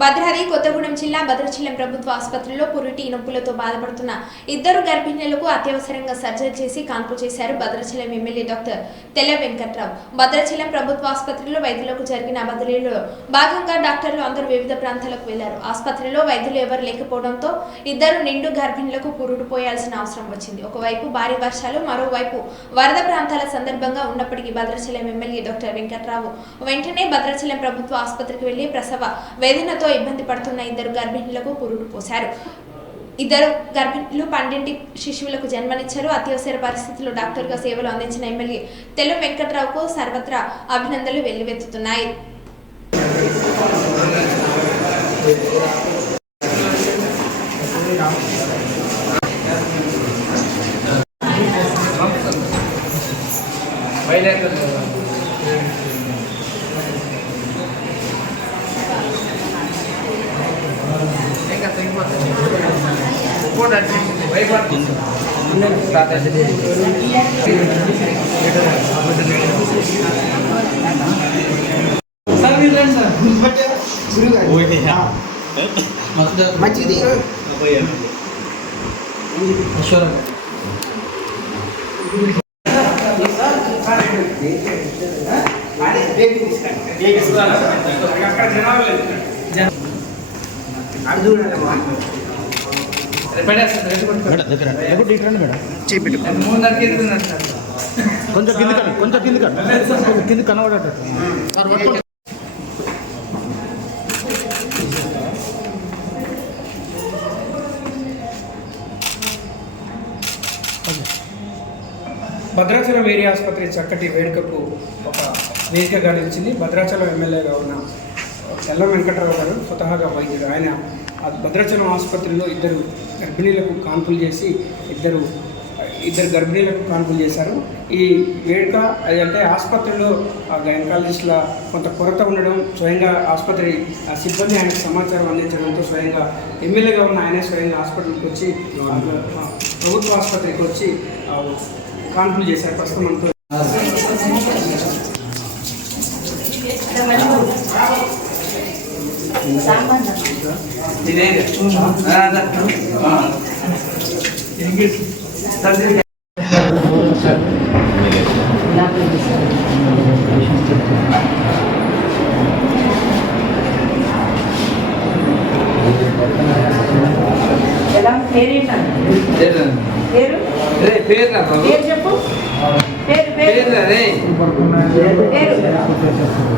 భద్రాద్రి కొత్తగూడెం జిల్లా భద్రాచలం ప్రభుత్వ ఆసుపత్రిలో పురిటి నొప్పులతో బాధపడుతున్న ఇద్దరు గర్భిణులకు అత్యవసరంగా సర్జరీ చేసి కాన్పు చేశారు భద్రాచలం ఎమ్మెల్యే డాక్టర్ తెల్ల వెంకట్రావు. భద్రాచలం ప్రభుత్వ ఆసుపత్రిలో వైద్యులకు జరిగిన బదిలీలో భాగంగా డాక్టర్లు అందరూ వివిధ ప్రాంతాలకు వెళ్లారు. ఆసుపత్రిలో వైద్యులు ఎవరు లేకపోవడంతో ఇద్దరు నిండు గర్భిణులకు పురుడు పోయాల్సిన అవసరం వచ్చింది. ఒకవైపు భారీ వర్షాలు, మరోవైపు వరద ప్రాంతాల సందర్భంగా ఉన్నప్పటికీ భద్రాచలం ఎమ్మెల్యే డాక్టర్ వెంకట్రావు వెంటనే భద్రాచలం ప్రభుత్వ ఆసుపత్రికి వెళ్లి ప్రసవ వేదనతో ఇబ్బంది పడుతున్న ఇద్దరు గర్భిణులకు పురుడు పోశారు. ఇద్దరు గర్భిణులు 12 శిశువులకు జన్మనిచ్చారు. అత్యవసర పరిస్థితుల్లో డాక్టర్గా సేవలు అందించిన ఎమ్మెల్యే తెల్ల వెంకట్రావుకు సర్వత్రా అభినందనలు వెల్లువెత్తుతున్నాయి. మంచిది కొంచెం కింది కనబడేటట్టు. భద్రాచలం ఏరియా ఆసుపత్రి చక్కటి వేడుకకు ఒక వేదికగా నిలిచింది. భద్రాచలం ఎమ్మెల్యేగా ఉన్న తెల్ల వెంకట్రావు గారు స్వతహాగా వైద్యుడు. ఆయన భద్రాచలం ఆసుపత్రిలో ఇద్దరు గర్భిణీలకు కాన్పులు చేసి ఇద్దరు గర్భిణీలకు కాన్పులు చేశారు. ఈ వేడుక అంటే ఆసుపత్రిలో గైనకాలజిస్టుల కొంత కొరత ఉండడం, స్వయంగా ఆసుపత్రి సిబ్బంది ఆయనకు సమాచారం అందించడంతో స్వయంగా ఎమ్మెల్యేగా ఉన్న ఆయనే స్వయంగా హాస్పిటల్కి వచ్చి ప్రభుత్వ ఆసుపత్రికి వచ్చి కాన్పులు చేశారు. ప్రస్తుతం మనతో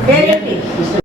పేరు